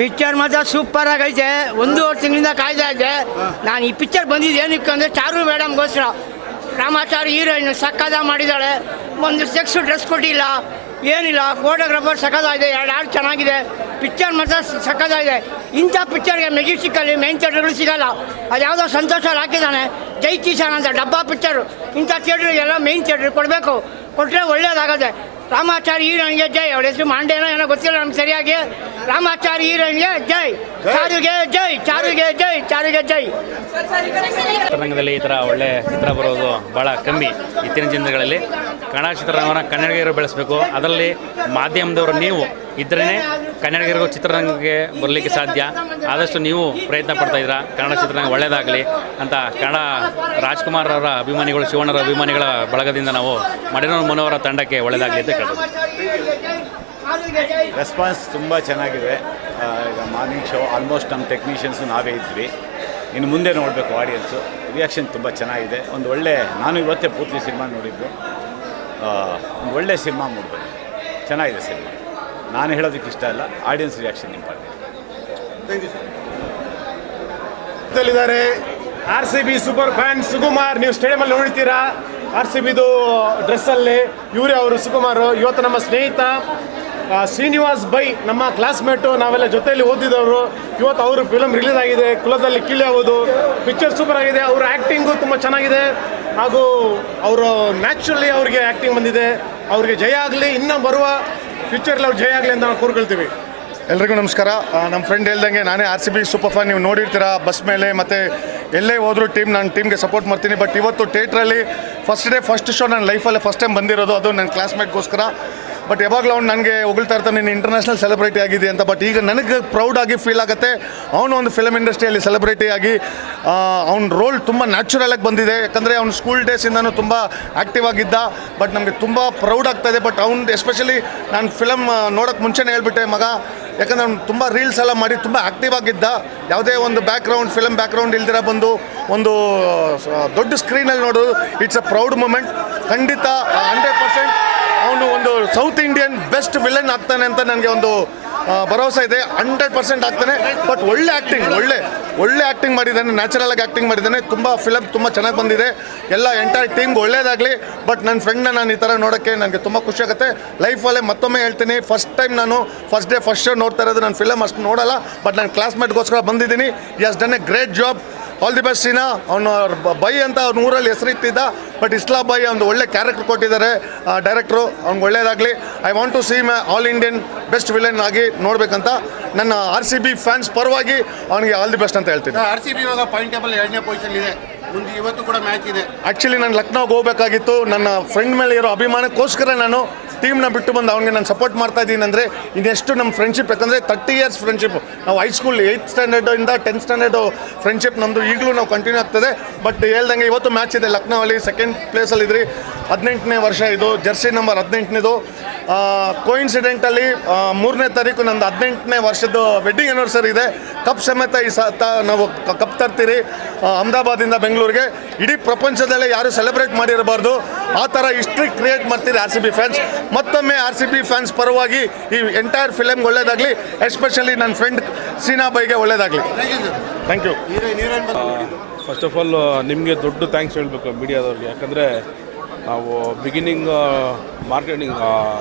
Picture ಮಾತ್ರ super ಆಗೈತೆ. ಒಂದೂವರೆ ತಿಂಗಳಿಂದ ಕಾಯ್ತಾ ಇದ್ದೆ. ನಾನು ಈ ಪಿಕ್ಚರ್ ಬಂದಿದ್ದು ಏನಕ್ಕೆ ಅಂದರೆ ಚಾರು ಮೇಡಮ್ಗೋಸ್ಕರ ರಾಮಾಚಾರಿ ಹೀರೋಯಿನ್ ಸಕ್ಕದ ಮಾಡಿದ್ದಾಳೆ. ಒಂದು ಸೆಕ್ಸ್ ಡ್ರೆಸ್ ಕೊಟ್ಟಿಲ್ಲ. ಏನಿಲ್ಲ ಫೋಟೋಗ್ರಾಫರ್ ಸಕ್ಕದಾಗಿದೆ ಎರಡು ಹಾಡು ಚೆನ್ನಾಗಿದೆ. ಪಿಕ್ಚರ್ ಮಾತ್ರ ಸಕ್ಕದಾಗಿದೆ ಇಂಥ ಪಿಕ್ಚರ್ಗೆ ಮೆಜೆಸ್ಟಿಕ್ಕಲ್ಲಿ ಮೇನ್ ಥಿಯೇಟರ್ಗಳು ಸಿಗಲ್ಲ. ಅದು ಯಾವುದೋ ಸಂತೋಷ ಹಾಕಿದ್ದಾನೆ. ಜೈ ಕಿಶನ್ ಅಂತ ಡಬ್ಬಾ ಪಿಕ್ಚರು ಇಂಥ ಥಿಯೇಟ್ರಿಗೆಲ್ಲ ಮೇನ್ ಥಿಯೇಟ್ರ್ ಕೊಡಬೇಕು. ಕೊಟ್ಟರೆ ಒಳ್ಳೇದಾಗತ್ತೆ. ರಾಮಾಚಾರಿ ಹೀರೋಯಿನ್ಗೆ ಜೈ. ಅವಳ ಹೆಸರು ಮಾಂಡೇನೋ ಏನೋ ಗೊತ್ತಿಲ್ಲ ನಮ್ಗೆ ಸರಿಯಾಗಿ. ರಾಮಾಚಾರಿ ಹೀರೋಯಿನ್ಗೆ ಜೈ. ಚಾರುಗೆ ಜೈ ಚಾರುಗೆ ಜೈ ಚಾರುಗೆ ಜೈ. ಚಿತ್ರರಂಗದಲ್ಲಿ ಈ ಥರ ಒಳ್ಳೆ ಚಿತ್ರ ಬರೋದು ಭಾಳ ಕಮ್ಮಿ ಇತ್ತೀನ ದಿನಗಳಲ್ಲಿ. ಕನ್ನಡ ಚಿತ್ರರಂಗವನ್ನು ಕನ್ನಡಿಗರು ಬೆಳೆಸಬೇಕು. ಅದರಲ್ಲಿ ಮಾಧ್ಯಮದವರು ನೀವು ಇದ್ರೇ ಕನ್ನಡಿಗರಿಗೂ ಚಿತ್ರರಂಗಕ್ಕೆ ಬರಲಿಕ್ಕೆ ಸಾಧ್ಯ. ಆದಷ್ಟು ನೀವು ಪ್ರಯತ್ನ ಪಡ್ತಾ ಇದ್ದೀರಾ? ಕನ್ನಡ ಚಿತ್ರರಂಗ ಒಳ್ಳೆಯದಾಗಲಿ ಅಂತ ಕನ್ನಡ ರಾಜ್ಕುಮಾರ್ ಅವರ ಅಭಿಮಾನಿಗಳು ಶಿವಣ್ಣರ ಅಭಿಮಾನಿಗಳ ಬಳಗದಿಂದ ನಾವು ಮಡಿನೂರು ಮನೋಹರ ತಂಡಕ್ಕೆ ಒಳ್ಳೆಯದಾಗಲಿ ಅಂತ ಕೇಳ್ತೀವಿ ರೆಸ್ಪಾನ್ಸ್ ತುಂಬ ಚೆನ್ನಾಗಿದೆ. ಈಗ ಮಾರ್ನಿಂಗ್ ಶೋ ಆಲ್ಮೋಸ್ಟ್ ನಮ್ಮ ಟೆಕ್ನಿಷಿಯನ್ಸು ನಾವೇ ಇದ್ವಿ. ಇನ್ನು ಮುಂದೆ ನೋಡಬೇಕು ಆಡಿಯನ್ಸು ರಿಯಾಕ್ಷನ್ ತುಂಬ ಚೆನ್ನಾಗಿದೆ. ಒಂದು ಒಳ್ಳೆ, ನಾನು ಇವತ್ತೇ ಪೂರ್ತಿ ಸಿನಿಮಾ ನೋಡಿದ್ದು. ಒಂದು ಒಳ್ಳೆ ಸಿನಿಮಾ ಮೂಡ್ಬೋದು ಚೆನ್ನಾಗಿದೆ ಸಿನಿಮಾ. ನಾನು ಹೇಳೋದಕ್ಕೆ ಇಷ್ಟ ಇಲ್ಲ audience reaction important R C B super fan Sukumar. ನೀವು ಸ್ಟೇಡಿಯಮಲ್ಲಿ ನೋಡ್ತೀರಾ? ಆರ್ ಸಿ ಬಿದು ಡ್ರೆಸ್ಸಲ್ಲಿ ಇವರೇ ಅವರು. ಸುಕುಮಾರು, ಇವತ್ತು ನಮ್ಮ ಸ್ನೇಹಿತ. ಶ್ರೀನಿವಾಸ್ ಬೈ, ನಮ್ಮ ಕ್ಲಾಸ್ಮೇಟು ನಾವೆಲ್ಲ ಜೊತೆಯಲ್ಲಿ ಓದಿದವರು. ಇವತ್ತು ಅವರು ಫಿಲಮ್ ರಿಲೀಸ್ ಆಗಿದೆ, ಕುಲದಲ್ಲಿ ಕಿಳಿ ಆಗೋದು. ಪಿಕ್ಚರ್ ಸೂಪರ್ ಆಗಿದೆ, ಅವ್ರ ಆ್ಯಕ್ಟಿಂಗು ತುಂಬ ಚೆನ್ನಾಗಿದೆ. ಹಾಗೂ ಅವರು ನ್ಯಾಚುರಲಿ ಅವ್ರಿಗೆ ಆ್ಯಕ್ಟಿಂಗ್ ಬಂದಿದೆ. ಅವ್ರಿಗೆ ಜಯ ಆಗಲಿ, ಇನ್ನೂ ಬರುವ ಫ್ಯೂಚರಲ್ಲಿ ಅವ್ರು ಜಯ ಆಗಲಿ ಅಂತ ನಾವು ಕೋರ್ಕೊಳ್ತೀವಿ. ಎಲ್ರಿಗೂ ನಮಸ್ಕಾರ. ನಮ್ಮ ಫ್ರೆಂಡ್ ಹೇಳ್ದಂಗೆ ನಾನೇ R C B super fan ನೀವು ನೋಡಿರ್ತೀರಾ ಬಸ್ ಮೇಲೆ, ಮತ್ತು ಎಲ್ಲೇ ಹೋದರೂ ಟೀಮ್ ನಾನು ಟೀಮ್ಗೆ ಸಪೋರ್ಟ್ ಮಾಡ್ತೀನಿ ಬಟ್ ಇವತ್ತು ಥಿಯೇಟ್ರಲ್ಲಿ ಫಸ್ಟ್ ಡೇ ಫಸ್ಟ್ ಶೋ ನನ್ನ ಲೈಫಲ್ಲೇ ಫಸ್ಟ್ ಟೈಮ್ ಬಂದಿರೋದು, ಅದು ನನ್ನ ಕ್ಲಾಸ್ಮೇಟ್ಗೋಸ್ಕರ ಬಟ್ ಯಾವಾಗಲೂ ಅವ್ನು ನನಗೆ ಹೊಗಳ್ತಾ ಇರ್ತಾನೆ, ನೀನು ಇಂಟರ್ನ್ಯಾಷನಲ್ ಸೆಲೆಬ್ರಿಟಿ ಆಗಿದೆ ಅಂತ. ಬಟ್ ಈಗ ನನಗೆ ಪ್ರೌಡ್ ಆಗಿ ಫೀಲ್ ಆಗುತ್ತೆ. ಅವನು ಒಂದು ಫಿಲಮ್ ಇಂಡಸ್ಟ್ರಿಯಲ್ಲಿ ಸೆಲೆಬ್ರಿಟಿ ಆಗಿ ಅವ್ನ ರೋಲ್ ತುಂಬ ನ್ಯಾಚುರಲ್ ಆಗಿ ಬಂದಿದೆ. ಯಾಕಂದರೆ ಅವ್ನು ಸ್ಕೂಲ್ ಡೇಸಿಂದನೂ ತುಂಬ ಆ್ಯಕ್ಟಿವ್ ಆಗಿದ್ದ. ಬಟ್ ನಮಗೆ ತುಂಬ ಪ್ರೌಡ್ ಆಗ್ತಾ ಇದೆ. ಬಟ್ ಅವ್ನು ಎಸ್ಪೆಷಲಿ ನಾನು ಫಿಲಮ್ ನೋಡೋಕ್ಕೆ ಮುಂಚೆನೇ ಹೇಳ್ಬಿಟ್ಟೆ ಮಗ. ಯಾಕಂದರೆ ಅವ್ನು ತುಂಬ ರೀಲ್ಸ್ ಎಲ್ಲ ಮಾಡಿ ತುಂಬ ಆ್ಯಕ್ಟಿವ್ ಆಗಿದ್ದ. ಯಾವುದೇ ಒಂದು ಬ್ಯಾಕ್ಗ್ರೌಂಡ್ ಫಿಲಮ್ ಬ್ಯಾಕ್ಗ್ರೌಂಡ್ ಇಲ್ದಿರ ಬಂದು ಒಂದು ದೊಡ್ಡ ಸ್ಕ್ರೀನಲ್ಲಿ ನೋಡೋದು ಇಟ್ಸ್ ಅ ಪ್ರೌಡ್ ಮೂಮೆಂಟ್ ಖಂಡಿತ ಹಂಡ್ರೆಡ್ ಪರ್ಸೆಂಟ್ ಅವನು ಒಂದು ಸೌತ್ ಇಂಡಿಯನ್ ಬೆಸ್ಟ್ ವಿಲನ್ ಆಗ್ತಾನೆ ಅಂತ ನನಗೆ ಒಂದು ಭರವಸೆ ಇದೆ. ಹಂಡ್ರೆಡ್ ಪರ್ಸೆಂಟ್ ಆಗ್ತಾನೆ. ಬಟ್ ಒಳ್ಳೆ ಆ್ಯಕ್ಟಿಂಗ್ ಒಳ್ಳೆ ಒಳ್ಳೆ ಆ್ಯಕ್ಟಿಂಗ್ ಮಾಡಿದ್ದಾನೆ. ನ್ಯಾಚುರಲ್ ಆಗಿ ಆ್ಯಕ್ಟಿಂಗ್ ಮಾಡಿದ್ದಾನೆ. ತುಂಬ ಫಿಲಮ್ ತುಂಬ ಚೆನ್ನಾಗಿ ಬಂದಿದೆ. ಎಲ್ಲ ಎಂಟೈರ್ ಟೀಮ್ ಒಳ್ಳೇದಾಗಲಿ. ಬಟ್ ನನ್ನ ಫ್ರೆಂಡ್ನ ನಾನು ಈ ಥರ ನೋಡೋಕ್ಕೆ ನನಗೆ ತುಂಬ ಖುಷಿ ಆಗುತ್ತೆ. ಲೈಫಲ್ಲೇ ಮತ್ತೊಮ್ಮೆ ಹೇಳ್ತೀನಿ. ಫಸ್ಟ್ ಟೈಮ್ ನಾನು ಫಸ್ಟ್ ಡೇ ಫಸ್ಟ್ ಶೋ ನೋಡ್ತಾ ಇರೋದು ನಾನು ಫಿಲಮ್ ಅಷ್ಟು ನೋಡಲ್ಲ. ಬಟ್ ನಾನು ಕ್ಲಾಸ್ಮೇಟ್ಗೋಸ್ಕರ ಬಂದಿದ್ದೀನಿ. Has done a great job all the best Seena ಅವನು ಬೈ ಅಂತ ಅವ್ನ ಊರಲ್ಲಿ ಹೆಸರಿಟ್ಟಿದ್ದ ಬಟ್ ಇಸ್ಲಾ ಬೈ ಒಂದು ಒಳ್ಳೆ ಕ್ಯಾರೆಕ್ಟರ್ ಕೊಟ್ಟಿದ್ದಾರೆ ಡೈರೆಕ್ಟ್ರು ಅವ್ನಿಗೆ ಒಳ್ಳೇದಾಗಲಿ. I want to see my all Indian best villain ಆಗಿ ನೋಡಬೇಕಂತ ನನ್ನ ಆರ್ ಸಿ ಬಿ ಫ್ಯಾನ್ಸ್ ಪರವಾಗಿ ಅವನಿಗೆ ಆಲ್ ದಿ ಬೆಸ್ಟ್ ಅಂತ ಹೇಳ್ತೀನಿ. ಆರ್ ಸಿ ಬಿ ಇವಾಗ ಪಾಯಿಂಟ್ ಟೇಬಲ್ ಎರಡನೇ ಪೊಸಿಷನ್ ಇದೆ. ಮುಂದೆ ಇವತ್ತು ಕೂಡ ಮ್ಯಾಚ್ ಇದೆ. ಆ್ಯಕ್ಚುಲಿ ನಾನು ಲಕ್ನೋಗೆ ಹೋಗಬೇಕಾಗಿತ್ತು. ನನ್ನ ಫ್ರೆಂಡ್ ಮೇಲೆ ಇರೋ ಅಭಿಮಾನಕ್ಕೋಸ್ಕರ ನಾನು ಟೀಮ್ನ ಬಿಟ್ಟು ಬಂದು ಅವ್ನಿಗೆ ನಾನು ಸಪೋರ್ಟ್ ಮಾಡ್ತಾ ಇದ್ದೀನಿ ಅಂದರೆ ಇನ್ನೆಷ್ಟು ನಮ್ಮ ಫ್ರೆಂಡ್ಶಿಪ್ ಯಾಕಂದರೆ ತರ್ಟಿ ಇಯರ್ಸ್ ಫ್ರೆಂಡ್ಶಿಪ್ ನಾವು ಹೈಸ್ಕೂಲ್ ಏಯ್ತ್ ಸ್ಟ್ಯಾಂಡರ್ಡಿಂದ ಟೆಂತ್ ಸ್ಟ್ಯಾಂಡರ್ಡು ಫ್ರೆಂಡ್ಶಿಪ್ ನಮ್ಮದು ಈಗಲೂ ನಾವು ಕಂಟಿನ್ಯೂ ಆಗ್ತದೆ. ಬಟ್ ಹೇಳ್ದಂಗೆ ಇವತ್ತು ಮ್ಯಾಚ್ ಇದೆ ಲಕ್ನೋಲ್ಲಿ ಸೆಕೆಂಡ್ ಪ್ಲೇಸಲ್ಲಿ ಇದ್ರಿ. ಹದಿನೆಂಟನೇ ವರ್ಷ ಇದು ಜರ್ಸಿ ನಂಬರ್ ಹದಿನೆಂಟನೇದು. ಕೋಇನ್ಸಿಡೆಂಟಲ್ಲಿ ಮೂರನೇ ತಾರೀಕು ನಂದು ಹದಿನೆಂಟನೇ ವರ್ಷದ ವೆಡ್ಡಿಂಗ್ ಆ್ಯನಿವರ್ಸರಿ ಇದೆ. ಕಪ್ ಸಮೇತ ಈ ಸತ ನಾವು ಕ- ಕಪ್ ತರ್ತೀರಿ ಅಹಮದಾಬಾದಿಂದ ಬೆಂಗಳೂರಿಗೆ. ಇಡೀ ಪ್ರಪಂಚದಲ್ಲೇ ಯಾರು ಸೆಲೆಬ್ರೇಟ್ ಮಾಡಿರಬಾರ್ದು. ಆ ಥರ ಹಿಸ್ಟ್ರಿ ಕ್ರಿಯೇಟ್ ಮಾಡ್ತೀರಿ ಆರ್ ಸಿ ಬಿ ಫ್ಯಾನ್ಸ್ ಮತ್ತೊಮ್ಮೆ ಆರ್ ಸಿ ಬಿ ಫ್ಯಾನ್ಸ್ ಪರವಾಗಿ ಈ ಎಂಟೈರ್ ಫಿಲಮ್ಗೆ ಒಳ್ಳೇದಾಗಲಿ ಎಸ್ಪೆಷಲಿ ನನ್ನ ಫ್ರೆಂಡ್ ಸೀನಾ ಬೈಗೆ ಒಳ್ಳೇದಾಗಲಿ. Thank you first of all ನಿಮಗೆ ದೊಡ್ಡ ಥ್ಯಾಂಕ್ಸ್ ಹೇಳಬೇಕು ಮೀಡಿಯಾದವ್ರಿಗೆ. ಯಾಕಂದರೆ ನಾವು ಬಿಗಿನಿಂಗ್ ಮಾರ್ಕೆಟಿಂಗ್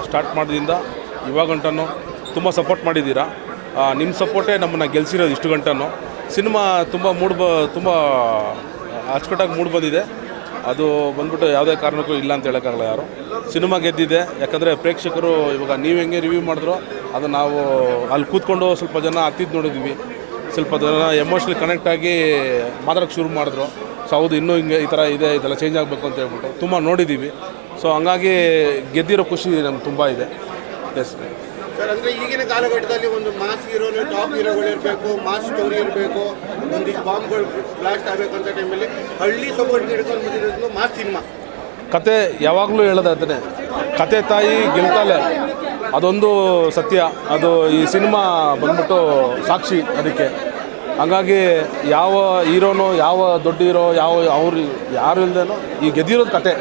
ಸ್ಟಾರ್ಟ್ ಮಾಡಿದಿಂದ ಇವಾಗ ಗಂಟನೂ ತುಂಬ ಸಪೋರ್ಟ್ ಮಾಡಿದ್ದೀರಾ. ನಿಮ್ಮ ಸಪೋರ್ಟೇ ನಮ್ಮನ್ನು ಗೆಲ್ಸಿರೋದು ಇಷ್ಟು ಗಂಟನೂ ಸಿನಿಮಾ ತುಂಬ ಮೂಡ್ ಬ, ತುಂಬ, ಅಚ್ಚುಕಟ್ಟಾಗಿ ಮೂಡ್ ಬಂದಿದೆ. ಅದು ಬಂದ್ಬಿಟ್ಟು ಯಾವುದೇ ಕಾರಣಕ್ಕೂ ಇಲ್ಲ ಅಂತ ಹೇಳೋಕ್ಕಾಗಲ್ಲ ಯಾರು. ಸಿನಿಮಾ ಗೆದ್ದಿದೆ. ಯಾಕಂದರೆ ಪ್ರೇಕ್ಷಕರು ಇವಾಗ ನೀವು ಹೆಂಗೆ ರಿವ್ಯೂ ಮಾಡಿದ್ರು ಅದು ನಾವು ಅಲ್ಲಿ ಕೂತ್ಕೊಂಡು ಸ್ವಲ್ಪ ಜನ ಹತ್ತಿದ್ದು ನೋಡಿದ್ವಿ. ಸ್ವಲ್ಪ ಜನ ಎಮೋಷ್ನಲಿ ಕನೆಕ್ಟ್ ಆಗಿ ಮಾತಾಡೋಕ್ಕೆ ಶುರು ಮಾಡಿದ್ರು. ಸೊ ಹೌದು ಇನ್ನೂ ಹಿಂಗೆ ಈ ಥರ ಇದೆ ಇದೆಲ್ಲ ಚೇಂಜ್ ಆಗಬೇಕು ಅಂತ ಹೇಳ್ಬಿಟ್ಟು ತುಂಬ ನೋಡಿದ್ದೀವಿ. ಸೊ ಹಂಗಾಗಿ ಗೆದ್ದಿರೋ ಖುಷಿ ನಮ್ಗೆ ತುಂಬ ಇದೆ. ಎಸ್ ಸರ್ ಅಂದ್ರೆ ಈಗಿನ ಕಾಲಘಟ್ಟದಲ್ಲಿ ಒಂದು ಮಾಸ್ ಹೀರೋನು ಟಾಪ್ ಹೀರೋಗಳು ಇರಬೇಕು ಮಾಸ್ ಸ್ಟೋರಿ ಇರಬೇಕು ಒಂದಿಷ್ಟು ಬಾಂಬ್ಗಳು ಬ್ಲಾಸ್ಟ್ ಆಗಬೇಕು ಅಂತ ಟೈಮಲ್ಲಿ ಹಳ್ಳಿ ಸಪೋರ್ಟ್ ಹಿಡ್ಕೊಂಡು ಬಂದಿರೋದು ಮಾಸ್ ಸಿನಿಮಾ ಕತೆ ಯಾವಾಗಲೂ ಹೇಳೋದಾದ್ರೆ ಕತೆ ತಾಯಿ ಗೆಲ್ತಾಳೆ ಅದೊಂದು ಸತ್ಯ. ಅದು ಈ ಸಿನಿಮಾ ಬಂದ್ಬಿಟ್ಟು ಸಾಕ್ಷಿ ಅದಕ್ಕೆ. ಹಂಗಾಗಿ ಯಾವ ಹೀರೋನು ಯಾವ ದೊಡ್ಡ ಹೀರೋ ಯಾವ ಅವ್ರು ಯಾರು ಇಲ್ಲದೇನೋ ಈ ಗೆದ್ದಿರೋದು ಕತೆ.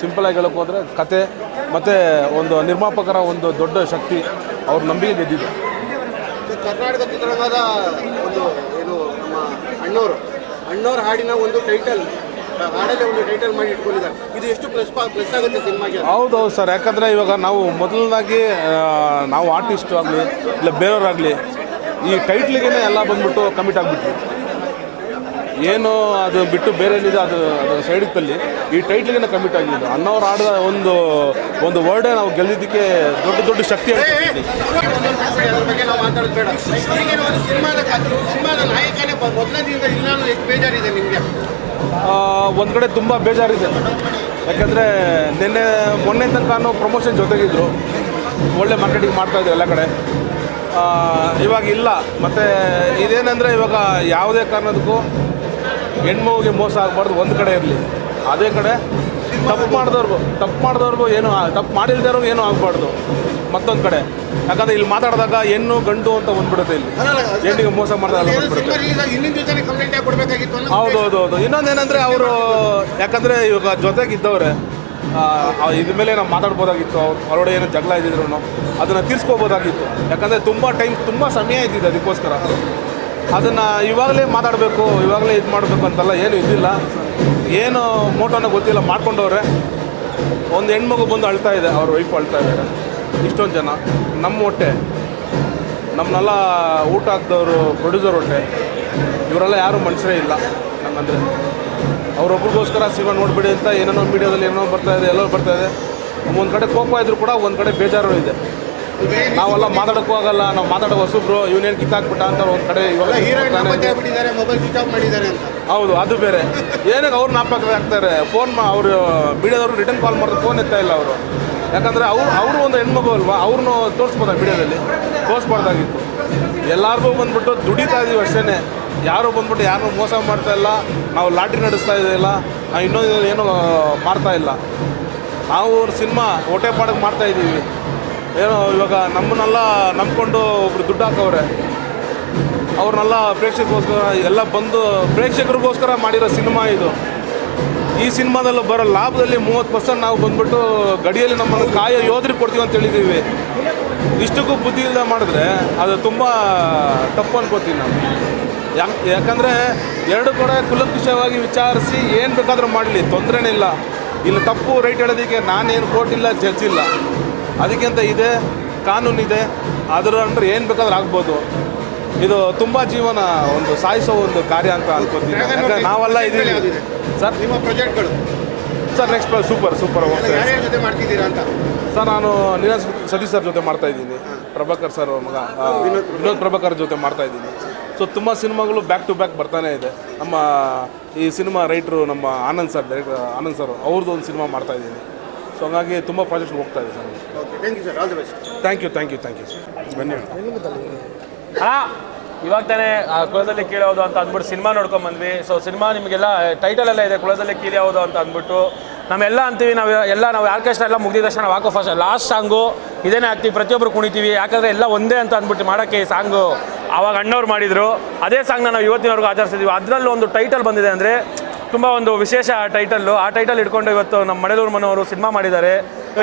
ಸಿಂಪಲಾಗಿ ಹೇಳಕ್ಕೆ ಹೋದರೆ ಕತೆ ಮತ್ತು ಒಂದು ನಿರ್ಮಾಪಕರ ಒಂದು ದೊಡ್ಡ ಶಕ್ತಿ ಅವ್ರ ನಂಬಿಕೆ ಗೆದ್ದಿದೆ ಕರ್ನಾಟಕ ಚಿತ್ರರಂಗದ ಒಂದು ಏನು ನಮ್ಮ ಅಣ್ಣವರು ಅಣ್ಣವ್ರ ಹಾಡಿನ ಒಂದು ಟೈಟಲ್ ಹಾಡಲ್ಲೇ ಒಂದು ಟೈಟಲ್ ಮಾಡಿ ಇಟ್ಕೊಂಡಿದ್ದಾರೆ. ಇದು ಎಷ್ಟು ಪ್ಲಸ್ ಪ್ಲಸ್ ಆಗುತ್ತೆ ಸಿನಿಮಾಗೆ? ಹೌದು ಸರ್. ಯಾಕಂದರೆ ಇವಾಗ ನಾವು ಮೊದಲನಾಗಿ ನಾವು ಆರ್ಟಿಸ್ಟ್ ಆಗಲಿ ಇಲ್ಲ ಬೇರೆಯವರಾಗಲಿ ಈ ಟೈಟ್ಲಿಗೆ ಎಲ್ಲ ಬಂದ್ಬಿಟ್ಟು ಕಮಿಟ್ ಆಗಿಬಿಟ್ವಿ ಏನು ಅದು ಬಿಟ್ಟು ಬೇರೆ ಏನಿದೆ ಅದು ಅದು ಸೈಡಿಗೆ ತಲ್ಲಿ ಈ ಟೈಟ್ಲಿಗೆ ಕಮಿಟ್ ಆಗಿದ್ದು. ಅನ್ನೋರು ಆಡಿದ ಒಂದು ಒಂದು ವರ್ಡೇ ನಾವು ಗೆಲ್ಲಿದ್ದಕ್ಕೆ ದೊಡ್ಡ ದೊಡ್ಡ ಶಕ್ತಿ ಒಂದು ಕಡೆ ತುಂಬ ಬೇಜಾರಿದೆ. ಯಾಕಂದರೆ ನಿನ್ನೆ ಮೊನ್ನೆ ತನಕ ಪ್ರಮೋಷನ್ ಜೊತೆಗಿದ್ರು. ಒಳ್ಳೆ ಮಾರ್ಕೆಟಿಂಗ್ ಮಾಡ್ತಾಯಿದ್ರು ಎಲ್ಲ ಕಡೆ. ಇವಾಗ ಇಲ್ಲ. ಮತ್ತು ಇದೇನೆಂದರೆ ಇವಾಗ ಯಾವುದೇ ಕಾರಣದಕ್ಕೂ ಹೆಣ್ಮಗುಗೆ ಮೋಸ ಆಗಬಾರ್ದು ಒಂದು ಕಡೆ ಇರಲಿ. ಅದೇ ಕಡೆ ತಪ್ಪು ಮಾಡಿದವ್ರಿಗೂ ತಪ್ಪು ಮಾಡಿದವ್ರಿಗೂ ಏನು ತಪ್ಪು ಮಾಡಿಲ್ದವ್ರಿಗೂ ಏನೂ ಆಗಬಾರ್ದು. ಮತ್ತೊಂದು ಕಡೆ. ಯಾಕಂದರೆ ಇಲ್ಲಿ ಮಾತಾಡಿದಾಗ ಹೆಣ್ಣು ಗಂಡು ಅಂತ ಬಂದ್ಬಿಡುತ್ತೆ ಇಲ್ಲಿ. ಹೆಣ್ಣಿಗೆ ಮೋಸ ಮಾಡಿದಾಗ ಹೌದು ಹೌದು ಹೌದು ಇನ್ನೊಂದೇನೆಂದರೆ ಅವರು ಯಾಕಂದರೆ ಇವಾಗ ಜೊತೆಗಿದ್ದವ್ರೆ ಇದ್ರ ಮೇಲೆ ನಾವು ಮಾತಾಡ್ಬೋದಾಗಿತ್ತು. ಅವ್ರು ಅವರೊಡೆ ಏನೋ ಜಗಳ ಇದ್ದಿದ್ರು ಅದನ್ನು ತೀರ್ಸ್ಕೋಬೋದಾಗಿತ್ತು. ಯಾಕಂದರೆ ತುಂಬ ಟೈಮ್, ತುಂಬ ಸಮಯ ಇದ್ದಿದ್ದು ಅದಕ್ಕೋಸ್ಕರ. ಅದನ್ನು ಇವಾಗಲೇ ಮಾತಾಡಬೇಕು, ಇವಾಗಲೇ ಇದು ಮಾಡಬೇಕು ಅಂತೆಲ್ಲ ಏನು ಇದ್ದಿಲ್ಲ. ಏನು ಮೋಟೋನ ಗೊತ್ತಿಲ್ಲ, ಮಾಡ್ಕೊಂಡವ್ರೆ. ಒಂದು ಹೆಣ್ಮಗು ಬಂದು ಅಳ್ತಾ ಇದೆ, ಅವ್ರ ವೈಫ್ ಅಳ್ತಾ ಇದ್ದಾರೆ ಇಷ್ಟೊಂದು ಜನ. ನಮ್ಮ ಹೊಟ್ಟೆ. ನಮ್ಮನ್ನೆಲ್ಲ ಊಟ ಹಾಕ್ದವರು ಪ್ರೊಡ್ಯೂಸರ್ ಹೊಟ್ಟೆ. ಇವರೆಲ್ಲ ಯಾರೂ ಮನುಷ್ಯರೇ ಇಲ್ಲ ನಮ್ಮಂದರೆ ಅವ್ರೊಬ್ರಿಗೋಸ್ಕರ ಸಿನಿಮಾ ನೋಡಿಬಿಡಿ ಅಂತ ಏನೇನೋ ಮೀಡಿಯಾದಲ್ಲಿ ಏನೋ ಬರ್ತಾ ಇದೆ ಎಲ್ಲೋ ಬರ್ತಾ ಇದೆ. ಒಂದು ಕಡೆ ಕೋಪ ಇದ್ರು ಕೂಡ ಒಂದು ಕಡೆ ಬೇಜಾರು ಇದೆ. ನಾವೆಲ್ಲ ಮಾತಾಡೋಕ್ಕೂ ಆಗಲ್ಲ ನಾವು ಮಾತಾಡೋ ಹೊಸಬ್ರು ಇವನೇನು ಕಿತ್ತಾಕ್ಬಿಟ್ಟ ಅಂತ ಒಂದು ಕಡೆ ಇವಾಗ ಹೌದು ಅದು ಬೇರೆ. ಏನಕ್ಕೆ ಅವ್ರು ನಾಪಕ ಆಗ್ತಾರೆ? ಫೋನ್ ಮಾ ಅವರು ಮೀಡಿಯಾದವರು ರಿಟರ್ನ್ ಕಾಲ್ ಮಾಡಿದ್ರೆ ಫೋನ್ ಎತ್ತಾ ಇಲ್ಲ ಅವರು. ಯಾಕಂದರೆ ಅವ್ರು ಅವರು ಒಂದು ಹೆಣ್ಮಗು ಅಲ್ವಾ ಅವ್ರನ್ನೂ ತೋರಿಸ್ಬೋದ ಮೀಡಿಯಾದಲ್ಲಿ? ತೋರಿಸ್ಬಾರ್ದಾಗಿತ್ತು. ಎಲ್ಲರಿಗೂ ಬಂದ್ಬಿಟ್ಟು ದುಡಿತಾ ಇದೀವಿ ಅಷ್ಟೇ ಯಾರು ಬಂದ್ಬಿಟ್ಟು ಯಾರು ಮೋಸ ಮಾಡ್ತಾ ಇಲ್ಲ, ನಾವು ಲಾಟ್ರಿ ನಡೆಸ್ತಾ ಇದೆಯಲ್ಲ ನಾವು ಇನ್ನೊಂದು ಏನು ಮಾಡ್ತಾ ಇಲ್ಲ. ನಾವು ಸಿನಿಮಾ ಹೊಟ್ಟೆ ಪಾಡಕ್ಕೆ ಮಾಡ್ತಾ ಇದ್ದೀವಿ. ಏನೋ ಇವಾಗ ನಮ್ಮನ್ನೆಲ್ಲ ನಂಬ್ಕೊಂಡು ಒಬ್ರು ದುಡ್ಡು ಹಾಕವ್ರೆ. ಅವ್ರನ್ನೆಲ್ಲ ಪ್ರೇಕ್ಷಕರಿಗೋಸ್ಕರ, ಎಲ್ಲ ಬಂದು ಪ್ರೇಕ್ಷಕರಿಗೋಸ್ಕರ ಮಾಡಿರೋ ಸಿನಿಮಾ ಇದು. ಈ ಸಿನಿಮಾದಲ್ಲಿ ಬರೋ ಲಾಭದಲ್ಲಿ ಮೂವತ್ತು ಪರ್ಸೆಂಟ್ ನಾವು ಬಂದ್ಬಿಟ್ಟು ಗಡಿಯಲ್ಲಿ ನಮ್ಮನ್ನು ಕಾಯೋ ಯೋಧರಿಗೆ ಕೊಡ್ತೀವಿ ಅಂತ ಹೇಳಿದ್ದೀವಿ. ಇಷ್ಟಕ್ಕೂ ಬುದ್ಧಿ ಇಲ್ಲದೆ ಮಾಡಿದ್ರೆ ಅದು ತುಂಬ ತಪ್ಪು ಅನ್ಕೋತೀವಿ ಯಾಕೆ ಯಾಕಂದರೆ ಎರಡು ಕಡೆ ಕುಲಂಕುಷವಾಗಿ ವಿಚಾರಿಸಿ ಏನು ಬೇಕಾದರೂ ಮಾಡಲಿ ತೊಂದರೆನೇ ಇಲ್ಲ. ಇಲ್ಲಿ ತಪ್ಪು ರೈಟ್ ಹೇಳೋದಕ್ಕೆ ನಾನೇನು ಕೋರ್ಟ್ ಇಲ್ಲ ಜಡ್ಜ್ ಇಲ್ಲ. ಅದಕ್ಕಿಂತ ಇದೆ ಕಾನೂನಿದೆ ಅದರ ಅಂದ್ರೆ ಏನು ಬೇಕಾದ್ರೂ ಆಗ್ಬೋದು. ಇದು ತುಂಬ ಜೀವನ ಒಂದು ಸಾಯಿಸೋ ಒಂದು ಕಾರ್ಯ ಅಂತ ಅನ್ಕೋತೀನಿ. ನಾವೆಲ್ಲ ಇದೀವಿ. ಸರ್? ನಿಮ್ಮ ಪ್ರಾಜೆಕ್ಟ್ಗಳು ಸರ್ ನೆಕ್ಸ್ಟ್ ಸೂಪರ್ ಸೂಪರ್ ಜೊತೆ ಮಾಡ್ತಿದ್ದೀರಾ ಅಂತ? ಸರ್ ನಾನು ನೀರಜ್ ಸತೀಶ್ ಸರ್ ಜೊತೆ ಮಾಡ್ತಾ ಇದ್ದೀನಿ. ಪ್ರಭಾಕರ್ ಸರ್ ಮಗ. ವಿನೋದ್ ಪ್ರಭಾಕರ್ ಜೊತೆ ಮಾಡ್ತಾ ಇದ್ದೀನಿ. ಸೊ ತುಂಬ ಸಿನಿಮಾಗಳು ಬ್ಯಾಕ್ ಟು ಬ್ಯಾಕ್ ಬರ್ತಾನೆ ಇದೆ. ನಮ್ಮ ಈ ಸಿನಿಮಾ ರೈಟ್ರು ನಮ್ಮ Anand sir director Anand sir ಅವ್ರದ್ದು ಒಂದು ಸಿನಿಮಾ ಮಾಡ್ತಾ ಇದ್ದೀನಿ. ಸೊ ಹಂಗಾಗಿ ತುಂಬ ಪ್ರಾಜೆಕ್ಟ್ ಹೋಗ್ತಾ ಇದೆ sir. Okay thank you sir all the best thank you thank you thank you ಧನ್ಯವಾದ ಅಣ್ಣ ಇವಾಗ ತಾನೇ ಆ, ಕುಲದಲ್ಲಿ ಕೀಳೋದು ಅಂತ ಅಂದ್ಬಿಟ್ಟು ಸಿನಿಮಾ ನೋಡ್ಕೊಂಡ್ ಬಂದ್ವಿ. ಸೊ ಸಿನಿಮಾ ನಿಮಗೆಲ್ಲ ಟೈಟಲ್ ಎಲ್ಲ ಇದೆ ಕುಲದಲ್ಲಿ ಕೀಳೋದು ಅಂತ ಅಂದ್ಬಿಟ್ಟು. ನಾವೆಲ್ಲ ಅಂತೀವಿ ನಾವು ಎಲ್ಲ ನಾವು ಆರ್ಕೆಸ್ಟ್ರಾ ಎಲ್ಲ ಮುಗಿದ ತಕ್ಷಣ ನಾವು ಹಾಕೋ ಫಸ್ಟ್ ಲಾಸ್ಟ್ ಸಾಂಗು ಇದೇನೇ ಹಾಕ್ತೀವಿ ಪ್ರತಿಯೊಬ್ಬರು ಕುಣಿತೀವಿ ಯಾಕಂದರೆ ಎಲ್ಲ ಒಂದೇ ಅಂತ ಅಂದ್ಬಿಟ್ಟು ಮಾಡೋಕ್ಕೆ ಈ ಸಾಂಗು ಆವಾಗ ಅಣ್ಣವ್ರು ಮಾಡಿದರು. ಅದೇ ಸಾಂಗ್ನ ನಾವು ಇವತ್ತಿನವರೆಗೂ ಆಚರಿಸ್ತಿದ್ದೀವಿ ಅದರಲ್ಲೂ ಒಂದು ಟೈಟಲ್ ಬಂದಿದೆ ಅಂದರೆ ತುಂಬ ಒಂದು ವಿಶೇಷ ಟೈಟಲ್ಲು ಆ ಟೈಟಲ್ ಇಟ್ಕೊಂಡು ಇವತ್ತು ನಮ್ಮ ಮಳೆದೂರು ಮನೋರು ಸಿನಿಮಾ ಮಾಡಿದ್ದಾರೆ.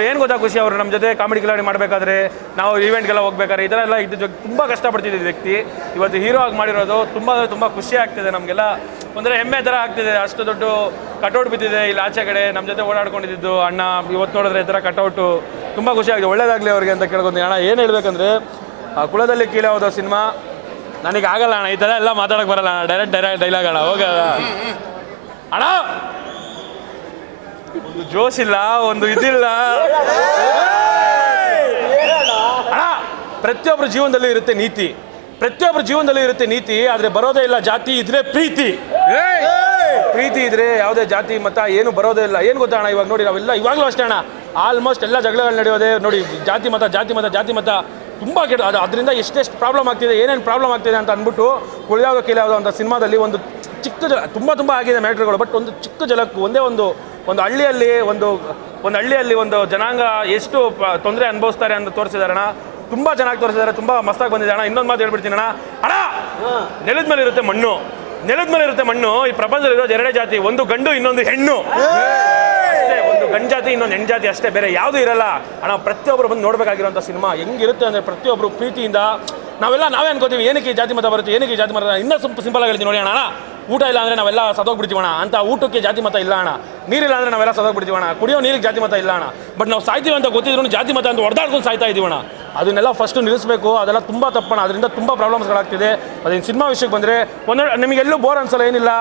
ಏನು ಗೊತ್ತಾ ಖುಷಿ ಅವರು? ನಮ್ಮ ಜೊತೆ ಕಾಮಿಡಿ ಕಿಲಾಡಿ ಮಾಡಬೇಕಾದ್ರೆ ನಾವು ಈವೆಂಟ್ಗೆಲ್ಲ ಹೋಗ್ಬೇಕಾದ್ರೆ ಈ ಥರ ಎಲ್ಲ ಇದ್ದ ತುಂಬ ಕಷ್ಟಪಡ್ತಿದ್ದ ವ್ಯಕ್ತಿ. ಇವತ್ತು ಹೀರೋ ಆಗಿ ಮಾಡಿರೋದು ತುಂಬ ಅಂದರೆ ತುಂಬ ಖುಷಿ ಆಗ್ತಿದೆ ನಮಗೆಲ್ಲ. ಅಂದರೆ ಹೆಮ್ಮೆ ಥರ ಆಗ್ತಿದೆ. ಅಷ್ಟು ದೊಡ್ಡ ಕಟೌಟ್ ಬಿದ್ದಿದೆ ಇಲ್ಲಿ ಆಚೆ ಕಡೆ. ನಮ್ಮ ಜೊತೆ ಓಡಾಡ್ಕೊಂಡಿದ್ದು ಅಣ್ಣ ಇವತ್ತು ನೋಡಿದ್ರೆ ಈ ಥರ ಕಟೌಟು ತುಂಬ ಖುಷಿ ಆಗಿದೆ. ಒಳ್ಳೇದಾಗಲಿ ಅವ್ರಿಗೆ ಅಂತ ಕೇಳ್ಕೊತೀನಿ. ಅಣ್ಣ, ಏನು ಹೇಳ್ಬೇಕಂದ್ರೆ, ಆ ಕೀಳೋದ ಸಿನಿಮಾ ನನಗೆ ಆಗಲ್ಲ ಅಣ್ಣ ಈ ಥರ ಎಲ್ಲ ಮಾತಾಡಕ್ಕೆ ಬರಲ್ಲ ಅಣ್ಣ. ಡೈರೆಕ್ಟ್ ಡೈರೆಕ್ಟ್ ಡೈಲಾಗ್ ಅಣ್ಣ. ಹೋಗ ಅಣ್ಣ. ಒಂದು ಜೋಶ್ ಇಲ್ಲ ಒಂದು ಇದಿಲ್ಲ. ಅಣ್ಣ ಪ್ರತಿಯೊಬ್ಬರ ಜೀವನದಲ್ಲೂ ಇರುತ್ತೆ ನೀತಿ. ಪ್ರತಿಯೊಬ್ಬರ ಜೀವನದಲ್ಲೂ ಇರುತ್ತೆ ನೀತಿ ಆದರೆ ಬರೋದೇ ಇಲ್ಲ ಜಾತಿ ಇದ್ರೆ ಪ್ರೀತಿ. ಪ್ರೀತಿ ಇದ್ರೆ ಯಾವುದೇ ಜಾತಿ ಮತ ಏನು ಬರೋದೇ ಇಲ್ಲ. ಏನು ಗೊತ್ತಾ ಅಣ್ಣ ಇವಾಗ ನೋಡಿ ನಾವೆಲ್ಲ ಇವಾಗಲೂ ಅಷ್ಟೇ ಅಣ್ಣ. ಆಲ್ಮೋಸ್ಟ್ ಎಲ್ಲ ಜಗಳಗಳು ನಡೆಯೋದೇ ನೋಡಿ ಜಾತಿ ಮತ ಜಾತಿ ಮತ ಜಾತಿ ಮತ. ತುಂಬ ಕೆಟ್ಟ ಅದು ಅದರಿಂದ ಎಷ್ಟೆಷ್ಟು ಪ್ರಾಬ್ಲಮ್ ಆಗ್ತಿದೆ ಏನೇನು ಪ್ರಾಬ್ಲಮ್ ಆಗ್ತಿದೆ ಅಂತ ಅಂದ್ಬಿಟ್ಟು ಕುಳಿಯಾವುದೋ ಕೀಳ್ಯಾವುದೋ ಅಂತ ಸಿನಿಮಾದಲ್ಲಿ ಒಂದು ಚಿಕ್ಕ ಜಲ ತುಂಬ ತುಂಬ ಆಗಿದೆ ಮ್ಯಾಟ್ರ್ಗಳು ಬಟ್ ಒಂದು ಚಿಕ್ಕ ಜಲಕ್ಕೂ ಒಂದೇ ಒಂದು ಒಂದು ಹಳ್ಳಿಯಲ್ಲಿ ಒಂದು ಒಂದು ಹಳ್ಳಿಯಲ್ಲಿ ಒಂದು ಜನಾಂಗ ಎಷ್ಟು ತೊಂದರೆ ಅನುಭವಿಸ್ತಾರೆ ಅಂತ ತೋರಿಸಿದಾರೆ ಅಣ್ಣ. ತುಂಬ ಚೆನ್ನಾಗಿ ತೋರಿಸಿದ್ದಾರೆ ತುಂಬ ಮಸ್ತಾಗಿ ಬಂದಿದೆ ಅಣ್ಣ. ಇನ್ನೊಂದು ಮಾತು ಹೇಳ್ಬಿಡ್ತೀನಿ ಅಣ್ಣ. ಅಣ್ಣ ನೆಲದ ಮೇಲೆ ಇರುತ್ತೆ ಮಣ್ಣು. ನೆಲದ ಮೇಲೆ ಇರುತ್ತೆ ಮಣ್ಣು. ಈ ಪ್ರಪಂಚದಲ್ಲಿ ಇರೋದು ಎರಡೇ ಜಾತಿ ಒಂದು ಗಂಡು ಇನ್ನೊಂದು ಹೆಣ್ಣು. ಗಂಡು ಜಾತಿ ಇನ್ನೊಂದು ಹೆಣ್ಣು ಜಾತಿ ಅಷ್ಟೇ, ಬೇರೆ ಯಾವುದೂ ಇರಲ್ಲ. ಅಣ್ಣ ಪ್ರತಿಯೊಬ್ಬರು ಬಂದು ನೋಡಬೇಕಾಗಿರುವಂಥ ಸಿನಿಮಾ ಹೆಂಗಿರುತ್ತೆ ಅಂದರೆ ಪ್ರತಿಯೊಬ್ಬರು ಪ್ರೀತಿಯಿಂದ, ನಾವೆಲ್ಲ ನಾವೇ ಅನ್ಕೋತೀವಿ, ಏನಕ್ಕೆ ಜಾತಿ ಮತ ಬರುತ್ತೆ, ಏನಕ್ಕೆ ಜಾತಿ ಮತ ಇನ್ನೂ ಸ್ವಲ್ಪ ಸಿಂಪಲ್ ಆಗಿ ನೋಡಿ ಅಣ್ಣ ಊಟ ಇಲ್ಲ ಅಂದರೆ ನಾವೆಲ್ಲ ಸದೋಗ್ಬಿಡ್ತೀವಣ ಅಂತ ಊಟಕ್ಕೆ ಜಾತಿ ಮತ ಇಲ್ಲ ಅಣ್ಣ. ನೀರಿಲ್ಲ ಅಂದರೆ ನಾವೆಲ್ಲ ಸದೋಗ್ಬಿಡ್ತೀವಣ ಕುಡಿಯೋ ನೀರಿಗೆ ಜಾತಿ ಮತ ಇಲ್ಲ ಅಣ್ಣ. ಬಟ್ ನಾವು ಸಾಯ್ತೀವಿ ಅಂತ ಗೊತ್ತಿದ್ರು ಜಾತಿ ಮತ ಅಂತ ಹೊಡೆದಾಡ್ಕೊಂಡು ಸಾಯ್ತಾ ಅಣ್ಣ. ಅದನ್ನೆಲ್ಲ ಫಸ್ಟ್ ನಿಲ್ಲಿಸಬೇಕು, ಅದೆಲ್ಲ ತುಂಬ ತಪ್ಪಣ ಅದರಿಂದ ತುಂಬ ಪ್ರಾಬ್ಲಮ್ಸ್ಗಳಾಗ್ತಿದೆ ಅದೇನು ಸಿನಿಮಾ ವಿಷಯಕ್ಕೆ ಬಂದರೆ ಒಂದೆರಡು ನಿಮಗೆಲ್ಲೂ ಬೋರ್ ಅನ್ಸಲ್ಲ, ಏನಿಲ್ಲ.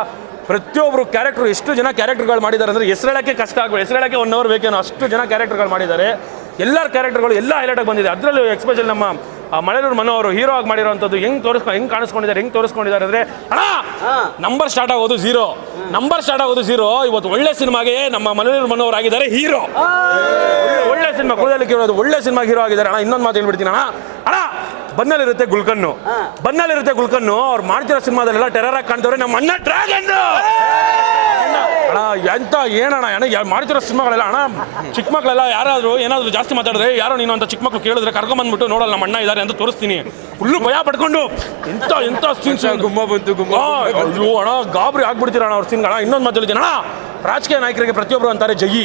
ಪ್ರತಿಯೊಬ್ಬರು ಕ್ಯಾರೆಕ್ಟ್ರು ಎಷ್ಟು ಜನ ಕ್ಯಾರೆಕ್ಟರ್ಗಳು ಮಾಡಿದ್ದಾರೆ ಅಂದರೆ ಹೆಸರೇಳಕ್ಕೆ ಕಷ್ಟ ಆಗ್ಬೋದು ಹೆಸರೇಳಕ್ಕೆ ಒನ್ ಅವರ್ ಬೇಕೇನೋ ಅಷ್ಟು ಜನ ಕ್ಯಾರೆಕ್ಟರ್ಗಳು ಮಾಡಿದ್ದಾರೆ. ಎಲ್ಲರ ಕ್ಯಾರೆಕ್ಟರ್ಗಳು ಎಲ್ಲ ಹೈಲೈಟಾಗಿ ಬಂದಿದೆ. ಅದರಲ್ಲೂ ಎಕ್ಸ್ಪೆಷಲ್ ನಮ್ಮ ಮಳೆಯೂರು ಮನೋ ಅವರು ಹೀರೋ ಆಗಿ ಮಾಡಿರೋಂಥದ್ದು ಹೆಂಗೆ ತೋರಿಸ್ಕೊ ಹೆಂಗೆ ಕಾಣಿಸ್ಕೊಂಡಿದ್ದಾರೆ ಹೆಂಗೆ ತೋರಿಸ್ಕೊಂಡಿದ್ದಾರೆ ಅಂದರೆ ಅಣ್ಣ ನಂಬರ್ ಸ್ಟಾರ್ಟ್ ಆಗೋದು ಝೀರೋ ನಂಬರ್ ಸ್ಟಾರ್ಟ್ ಆಗೋದು ಝೀರೋ ಇವತ್ತು ಒಳ್ಳೆ ಸಿನಿಮಾಗೆ ನಮ್ಮ ಮಲೆಯೂರು ಮನೋ ಅವರು ಆಗಿದ್ದಾರೆ ಹೀರೋ ಒಳ್ಳೆ ಸಿನಿಮಾ ಕೂದಲಿಕ್ಕೆ ಕೇಳೋದು ಒಳ್ಳೆ ಸಿನಿಮಾ ಹೀರೋ ಆಗಿದ್ದಾರೆ. ಅಣ್ಣ ಇನ್ನೊಂದು ಮಾತು ಹೇಳ್ಬಿಡ್ತೀನಿ. ಅಣ್ಣ ಅಣ್ಣ ಬನ್ನಲ್ಲಿರುತ್ತೆ ಗುಲ್ಕನ್ನು. ಬನ್ನಲ್ಲಿರುತ್ತೆ ಗುಲ್ಕನ್ನು. ಅವ್ರು ಮಾಡ್ತಿರೋ ಸಿನಿಮಾದಲ್ಲೆಲ್ಲ ಟೆರರ್ ಆಗಿ ಕಾಣ್ತವ್ರೆ. ನಮ್ಮ ಅಣ್ಣ ಡ್ರ್ಯಾಗನ್ ಅಣ್ಣ ಎಂತ ಏನಣ್ಣ ಅಣ್ಣ ಮಾಡ್ತಿರೋ ಸಿನಿಮಾಗಳೆಲ್ಲ ಅಣ್ಣ ಚಿಕ್ಕ ಮಕ್ಕಳೆಲ್ಲ ಯಾರಾದರೂ ಏನಾದರೂ ಜಾಸ್ತಿ ಮಾತಾಡಿದ್ರೆ ಯಾರೋ ನೀನು ಅಂತ ಚಿಕ್ಕ ಮಕ್ಕಳು ಕೇಳಿದ್ರೆ ಕರ್ಕೊಂಬಂದ್ಬಿಟ್ಟು ನೋಡಲ್ಲ ನಮ್ಮ ಅಣ್ಣ ಇದ್ದಾರೆ ಅಂತ ತೋರಿಸ್ತೀನಿ. ಫುಲ್ಲು ಭಯ ಪಡ್ಕೊಂಡು ಎಂತ ಎಂತ ಸೀನ್ಸ್ ಗುಮ್ಮ ಬಂತು ಗುಮ್ಮ ಅಯ್ಯೋ ಅಣ್ಣ ಗಾಬರಿ ಆಗ್ಬಿಡ್ತೀರಣ ಅಣ್ಣ ಅವ್ರ ಸೀನ್ಗಳ ಇನ್ನೊಂದು ಮಾತು ಹೇಳ್ತೀನಿ. ಅಣ್ಣ ರಾಜಕೀಯ ನಾಯಕರಿಗೆ ಪ್ರತಿಯೊಬ್ಬರು ಅಂತಾರೆ ಜಯಿ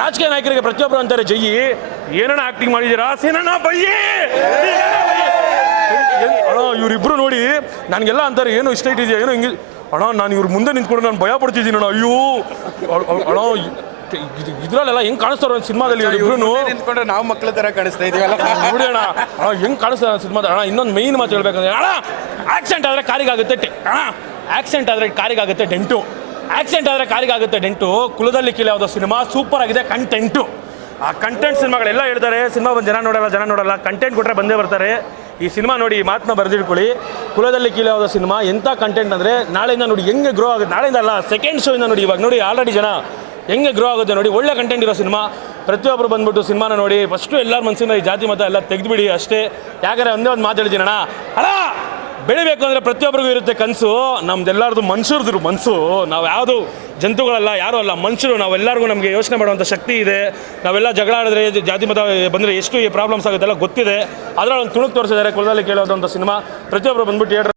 ರಾಜಕೀಯ ನಾಯಕರಿಗೆ ಪ್ರತಿಯೊಬ್ಬರು ಅಂತಾರೆ ಜಯಿ ಏನಣ್ಣ ಆಕ್ಟಿಂಗ್ ಮಾಡಿದ್ದೀರಾ ಸೀನಣ್ಣ ಬಯ್ಯಿ ಅಣ್ಣ ಇವರಿಬ್ರು ನೋಡಿ ನನಗೆಲ್ಲ ಅಂತಾರೆ ಏನು ಇಷ್ಟ ಇದೆಯಾ ಏನೋ ಹಿಂಗೆ. ಅಣ್ಣ ನಾನು ಇವ್ರ ಮುಂದೆ ನಿಂತ್ಕೊಂಡು ನಾನು ಭಯ ಪಡ್ತಿದ್ದೀನಿ ಅಣ್ಣ. ಅಯ್ಯೋ ಅಣ್ಣ ಇದ್- ಇದ್ರಲ್ಲೆಲ್ಲ ಹೆಂಗ್ ಕಾಣಿಸ್ತಾರ ಸಿನಿಮಾದಲ್ಲಿ ಇವರಿಬ್ರು ನಿಂತ್ಕೊಂಡ್ರೆ ನಾವು ಮಕ್ಕಳ ತರ ಕಾಣಿಸ್ತಾ ಇದೀವಲ್ಲ ನೋಡಿ ಅಣ್ಣ ಅಣ್ಣ ಹೆಂಗ್ ಕಾಣಿಸ್ತಾರ ಸಿನಿಮಾದ ಅಣ್ಣ ಇನ್ನೊಂದು ಮೈನ್ ಮಾತು ಹೇಳ್ಬೇಕಂದ್ರೆ ಅಣ್ಣ ಆಕ್ಸಿಡೆಂಟ್ ಆದರೆ ಕಾರಿಗಾಗುತ್ತೆ ಅಣ್ಣ ಆಕ್ಸಿಡೆಂಟ್ ಆದರೆ ಕಾರಿಗಾಗುತ್ತೆ ಡೆಂಟು. ಆಕ್ಸಿಡೆಂಟ್ ಆದರೆ ಕಾರಿಗಾಗುತ್ತೆ ಡೆಂಟು. ಕುಲದಲ್ಲಿ ಕೀಲೆ ಯಾವುದೋ ಸಿನಿಮಾ ಸೂಪರ್ ಆಗಿದೆ ಕಂಟೆಂಟು ಆ ಕಂಟೆಂಟ್ ಸಿನಿಮಾಗಳೆಲ್ಲ ಹೇಳ್ತಾರೆ. ಸಿನಿಮಾ ಬಂದು ಜನ ನೋಡಲ್ಲ ಜನ ನೋಡಲ್ಲ. ಕಂಟೆಂಟ್ ಕೊಟ್ಟರೆ ಬಂದೇ ಬರ್ತಾರೆ. ಈ ಸಿನಿಮಾ ನೋಡಿ ಈ ಮಾತನ್ನ ಬರೆದಿಟ್ಕೊಳ್ಳಿ. ಕುಲದಲ್ಲಿ ಕೀಲೆ ಯಾವುದೋ ಸಿನಿಮಾ ಎಂಥ ಕಂಟೆಂಟ್ ಅಂದರೆ ನಾಳೆಯಿಂದ ನೋಡಿ ಹೆಂಗೆ ಗ್ರೋ ಆಗುತ್ತೆ. ನಾಳೆಯಿಂದ ಅಲ್ಲ ಸೆಕೆಂಡ್ ಶೋ ಇಂದ ನೋಡಿ ಇವಾಗ ನೋಡಿ ಆಲ್ರೆಡಿ ಜನ ಹೆಂಗೆ ಗ್ರೋ ಆಗುತ್ತೆ ನೋಡಿ. ಒಳ್ಳೆ ಕಂಟೆಂಟ್ ಇರೋ ಸಿನಿಮಾ. ಪ್ರತಿಯೊಬ್ಬರು ಬಂದ್ಬಿಟ್ಟು ಸಿನಿಮಾನ ನೋಡಿ. ಫಸ್ಟು ಎಲ್ಲರ ಮನಸ್ಸಿನ ಈ ಜಾತಿ ಮತ ಎಲ್ಲ ತೆಗೆದುಬಿಡಿ ಅಷ್ಟೇ. ಯಾಕಂದರೆ ಒಂದೇ ಒಂದು ಮಾತಾಡ್ತೀನಿ ಅಣ್ಣ. ಅಣ್ಣ! ಬೆಳಿಬೇಕು ಅಂದರೆ ಪ್ರತಿಯೊಬ್ಬರಿಗೂ ಇರುತ್ತೆ ಕನಸು. ನಮ್ದೆಲ್ಲರದು ಮನುಷ್ಯರದು ಮನಸ್ಸು ನಾವು ಯಾವುದು ಜಂತುಗಳಲ್ಲ, ಯಾರೂ ಅಲ್ಲ ಮನುಷ್ಯರು ನಾವೆಲ್ಲರಿಗೂ ನಮಗೆ ಯೋಚನೆ ಮಾಡುವಂಥ ಶಕ್ತಿ ಇದೆ. ನಾವೆಲ್ಲ ಜಗಳ ಆಡಿದ್ರೆ ಜಾತಿ ಮತ ಬಂದರೆ ಎಷ್ಟು ಈ ಪ್ರಾಬ್ಲಮ್ಸ್ ಆಗುತ್ತೆಲ್ಲ ಗೊತ್ತಿದೆ. ಅದರಲ್ಲಿ ಒಂದು ತುಣುಕು ತೋರಿಸಿದ್ದಾರೆ, ಕುಲದಲ್ಲಿ ಕೇಳೋದಂಥ ಸಿನಿಮಾ. ಪ್ರತಿಯೊಬ್ಬರು ಬಂದ್ಬಿಟ್ಟು ಹೇಳ್ರಿ.